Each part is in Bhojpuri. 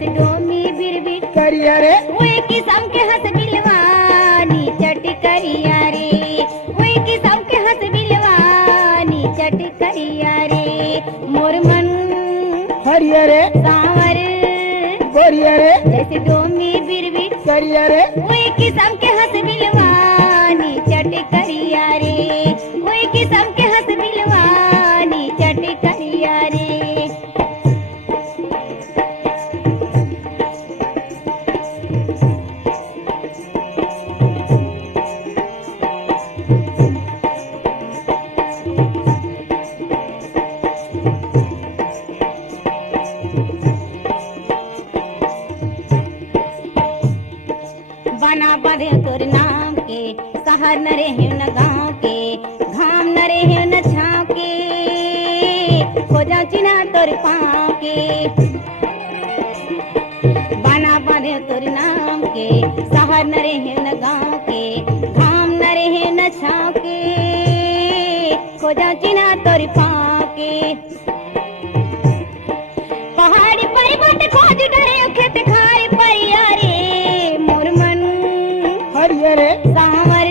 जैसे डोमी बिरबिट करिया रे वही किस्म के हंस बिलवानी चट करिया रे वही किस्म के हंस बिलवानी चट करिया रे मोर मन हरिया रे सांवर गोरिया रे जैसे डोमी बिरबिट करिया रे वही किस्म के हंस बिलवानी चट करिया रे वही किस्म के हंस बिलवानी चट करिया रे बना बधे तोर नाम के शहर न रहे न गाँव के घाम न रहे न छाँव के खोजा चिन्हा तोर पाँव के बना बधे तोर नाम के शहर न रहे न गाँव के घाम न रहे न छाँव के खोजा चिन्हा तोर पाँव के पहाड़ी पर्वत खोज डरे खेत खाए परिया रे मोर मन हरिया रे सांवर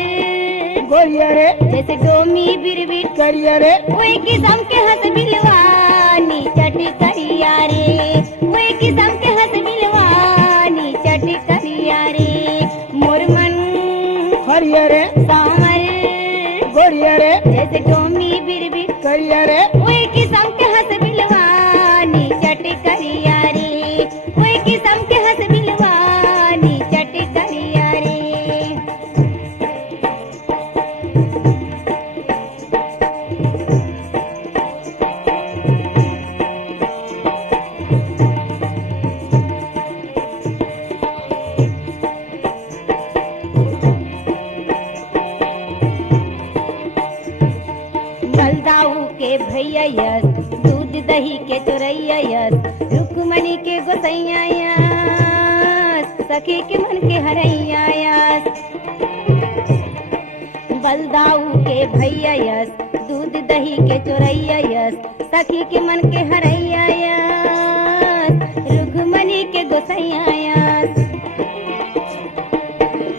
गोरिया रे जैसे डोमी बिरबिट करिया रे वही किस्म के हंस बिलवानी चट करिया रे वही किस्म के हंस बिलवानी चट करिया रे मोर मन हरिया रे सांवर गोरिया रे जैसे डोमी बिरबिट करिया रे वही किस्म के हंस बिलवानी चट करिया रे वही किस्म के हंस बिलवानी चट करिया रे बलदाऊ के भैया यस दूध दही के चोरैया यस रुक्मणी के गोसैया यस सखी के मन के हरैया यस बलदाऊ के भैया यस दूध दही के चोरैया यस सखी के मन के हरैया यस रुक्मणी के गोसैया यस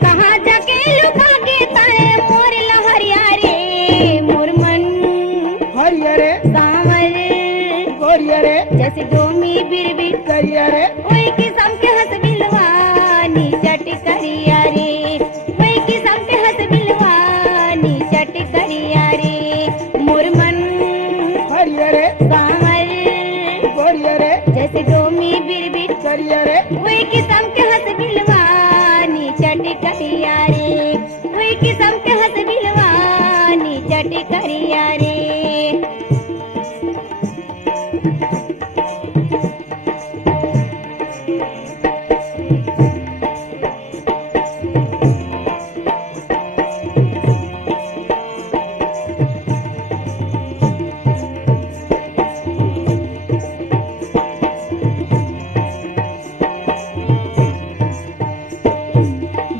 कहाँ जाके लुका के ताए मोर लहरिया रे मोर मन हरिया रे सांवर गोरिया रे जैसे डोमी बिरबिट करिया रे वही किस्म के हंस बिलवानी चट करिया रे वही किस्म के हंस बिलवानी चट करिया रे मोर मन हरिया रे सांवर गोरिया रे जैसे डोमी बिरबिट करिया रे वही किस्म के हंस बिलवानी चट करिया रे वही किस्म के हंस बिलवानी चट करिया रे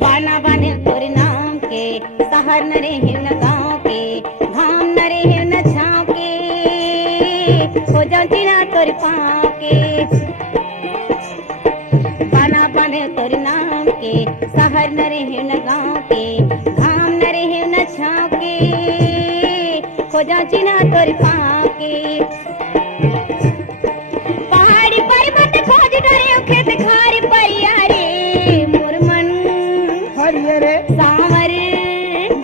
बाना बाने तोर नाम के शहर न रहे न गाँव के घाम न रहे न छाँव के खोजा चिन्हा तोर पाँव के बाना बाने तोर नाम के शहर न रहे न गाँव के घाम न रहे न छाँव के खोजा चिन्हा तोर पाँव के पहाड़ी पर्वत खोज डरे खेत खार परिया रे मोर मन हरिया रे सांवर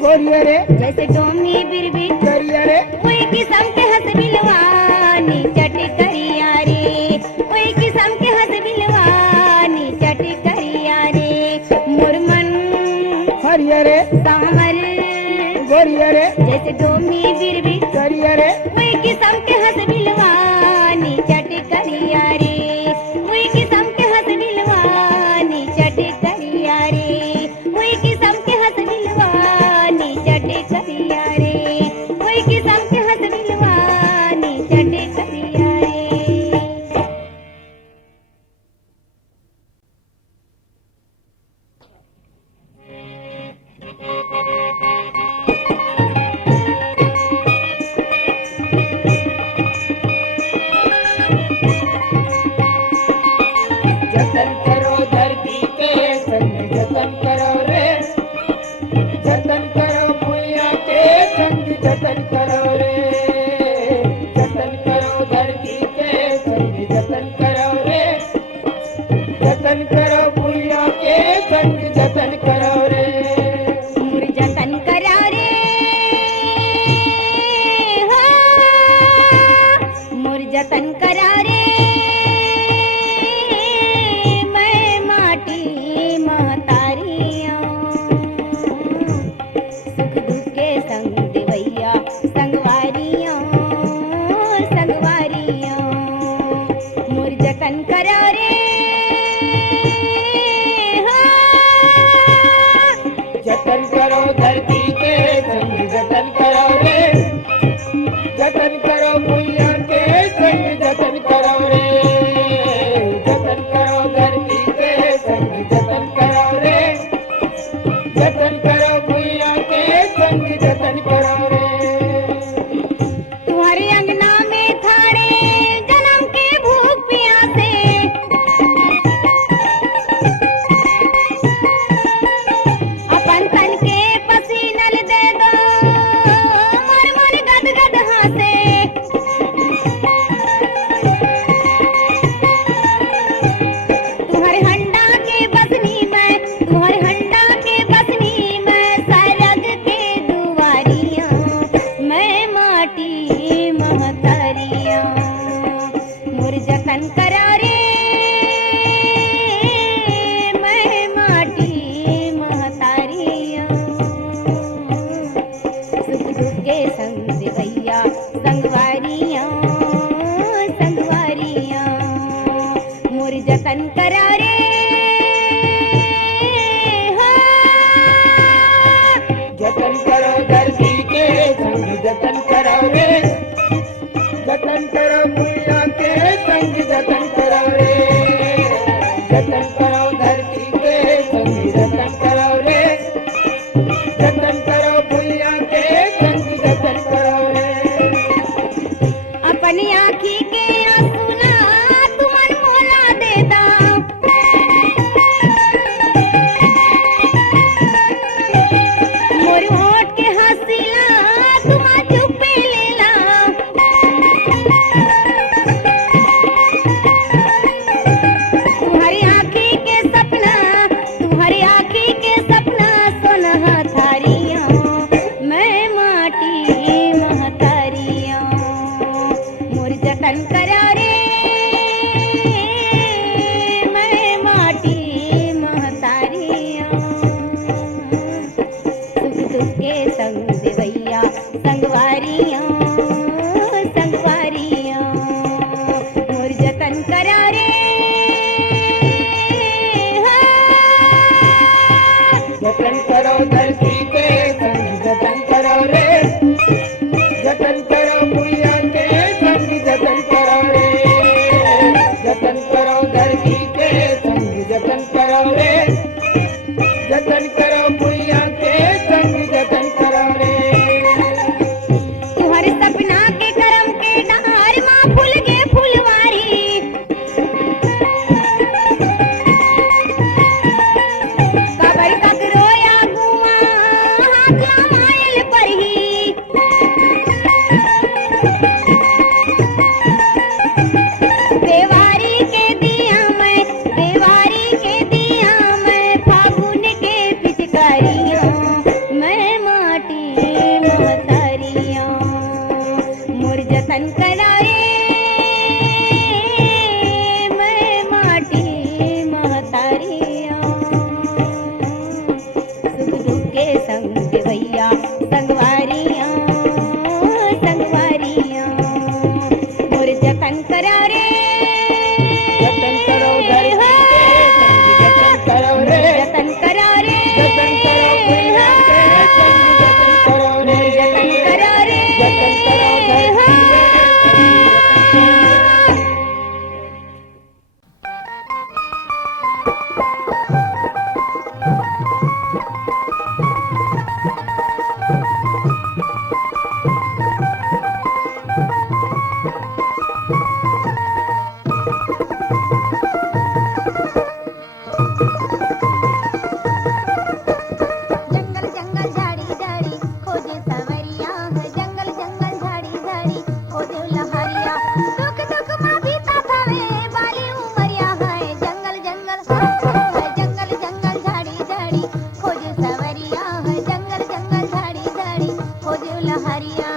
गोरिया रे जैसे डोमी बिरबिट करिया रे वही किस्म के हंस बिलवानी चट करिया रे वही किस्म के हंस बिलवानी चट करिया रे मोर मन हरिया रे सांवर गोरिया रे जैसे डोमी बिरबिट करिया रे वही किस्म के हंस बिलवानी चट करिया रे वही किस्म के हंस बिलवानी चट करिया रे वही किस्म के हंस बिलवानी चट करिया रे वही किस्म के हंस बिलवानी चट करिया रे जत जतन करो धरती के संग जतन करो रे जतन करो भूया के संग जतन करो रे जतन करो धरती के संग जतन करो रे जतन करो भूया के संग जतन करो रे अपनी आँखी के आंसू ना तुमन मोला देता मोर होठ के हंसीला तुमा चुपे लेला तुम्हारी आँखी के सपना तुम्हारी आँखी के सपना सोनहा थारियां मैं माटी महतारियां मोर जतन करा रे मैं माटी महतारियां सुख दुख के संग देवैया संगवारियां संगवारियां मोर जतन करा रे जतन करो धरती के संग जतन करो रे जतन करो भूया के संग जतन करो रे जतन करो धरती के संग जतन करो रे जतन करो भूया के संग जतन करो रे तुम्हारे सपना के करम के डार माँ फूल गे फुलवारी कबर ककरोया गुआ हाथला मायल परही देवारी के दिया मैं फागुन के पिचकारियां मैं माटी महतारियां मोर जतन करा रे मैं माटी महतारियां सुख दुख के संग देवैया संगवारियां संगवारियां मोर जतन करा रे जतन करो धरती के संग जतन करो रे जतन करा रे जतन करो भूया के संग जतन करो रे जतन करा रे जतन करो धरती जंगल जंगल झाड़ी झाड़ी खोजे सवरिया है जंगल जंगल झाड़ी झाड़ी खोजे लहरिया दुख दुख माँ बीता थावे बाली उमरिया है जंगल जंगल है जंगल जंगल झाड़ी झाड़ी खोजे सवरिया है जंगल जंगल झाड़ी झाड़ी खोजे लहरिया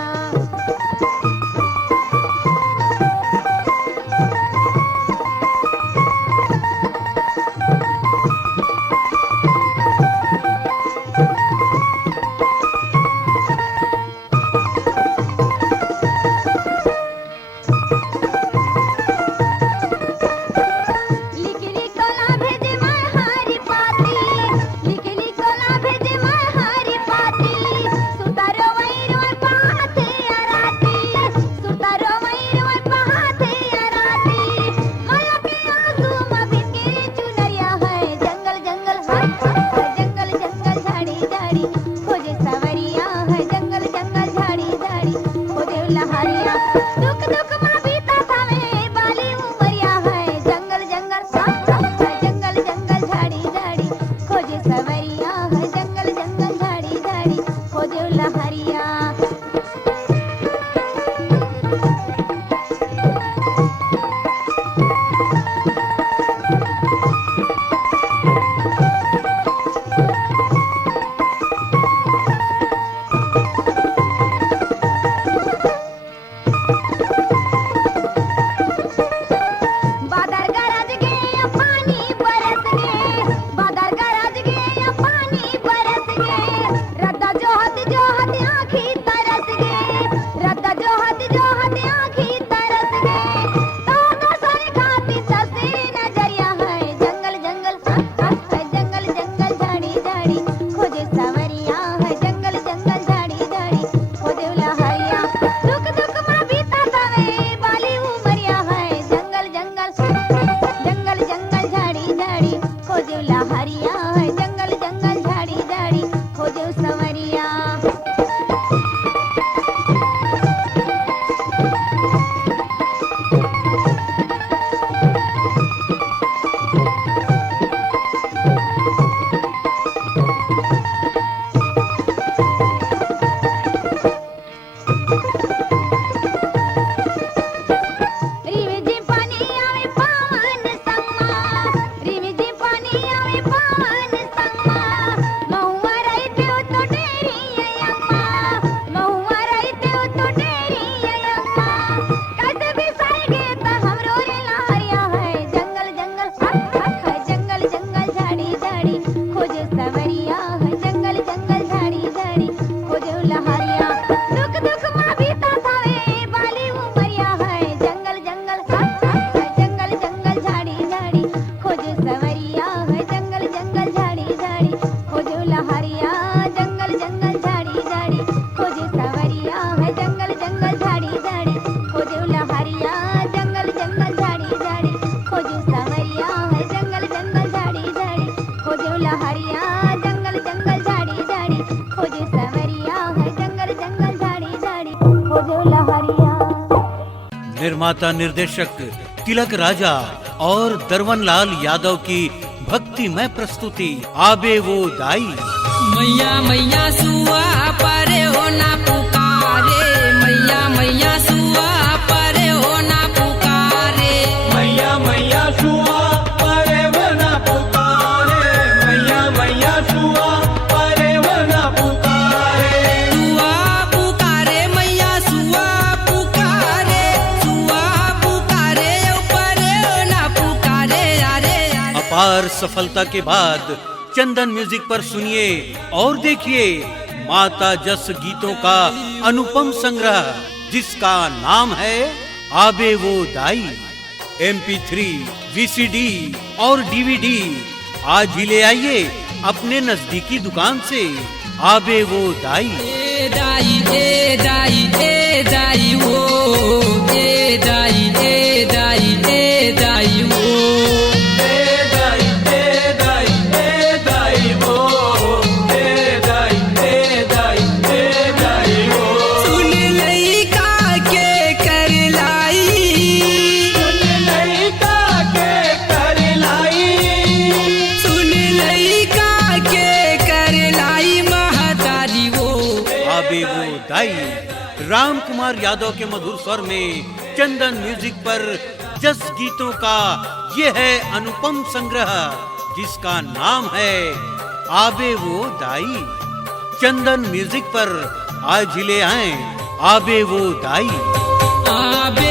लिखली कोला भेजे मैं हारी पाती लिखली कोला भेजे मैं हारी पाती सुतारो वैर वर पाथे अराती सुतारो वैर वर पाथे अराती माया के आंसू में बिखरे चुनरिया है जंगल जंगल जंगल जंगल झाड़ी झाड़ी खोजे सवरिया है जंगल जंगल झाड़ी झाड़ी खोजे लहरिया दुख दुख माँ बीता थावे बाली उमरिया है जंगल जंगल जंगल जंगल झाड़ी झाड़ी खोजे सवरिया है जंगल जंगल झाड़ी झाड़ी खोजे लहरिया बादर गरज गे पानी बरस गे रद्दा जोहत जोहत लहरिया दुख दुख माँ बीता थावे बाली उमरिया है जंगल जंगल जंगल जंगल झाड़ी झाड़ी खोजू सवरिया है जंगल जंगल झाड़ी झाड़ी खोजू लहरिया जंगल जंगल झाड़ी झाड़ी खोजू सवरिया है जंगल जंगल झाड़ी झाड़ी खोजू लहरिया जंगल जंगल झाड़ी झाड़ी खोजू सवरिया है जंगल जंगल झाड़ी झाड़ी खोजू लहरिया जंगल जंगल झाड़ी झाड़ी खोजू सवरिया है जंगल जंगल झाड़ी झाड़ी खोजू लहरिया। निर्माता निर्देशक तिलक राजा और दरवन लाल यादव की भक्तिमय प्रस्तुति आबे वो दाई। मैया मैया सुआ परे हो ना पुकारे, मैया मैया सुआ परे हो ना पुकारे, मैया मैया सुआ परे वना पुकारे, मैया मैया सुआ परे वना पुकारे, सुआ पुकारे मैया सुआ पुकारे, सुआ पुकारे परे हो ना पुकारे अरे अपार सफलता के बाद चंदन म्यूजिक पर सुनिए और देखिए माता जस गीतों का अनुपम संग्रह जिसका नाम है आबे वो दाई। MP3, VCD और DVD आज ही ले आइए अपने नजदीकी दुकान से। आबे वो दाई। ए दाई ए दाई ए दाई वो ए दाई ए दाई ए दाई वो सुन लइका के कर लाई, सुन लइका के कर लाई महतारी वो। आबे वो दाई राम कुमार यादव के मधुर स्वर में चंदन म्यूजिक पर जस गीतों का ये है अनुपम संग्रह जिसका नाम है आबे वो दाई। चंदन म्यूजिक पर आज ही ले आए आबे वो दाई। आबे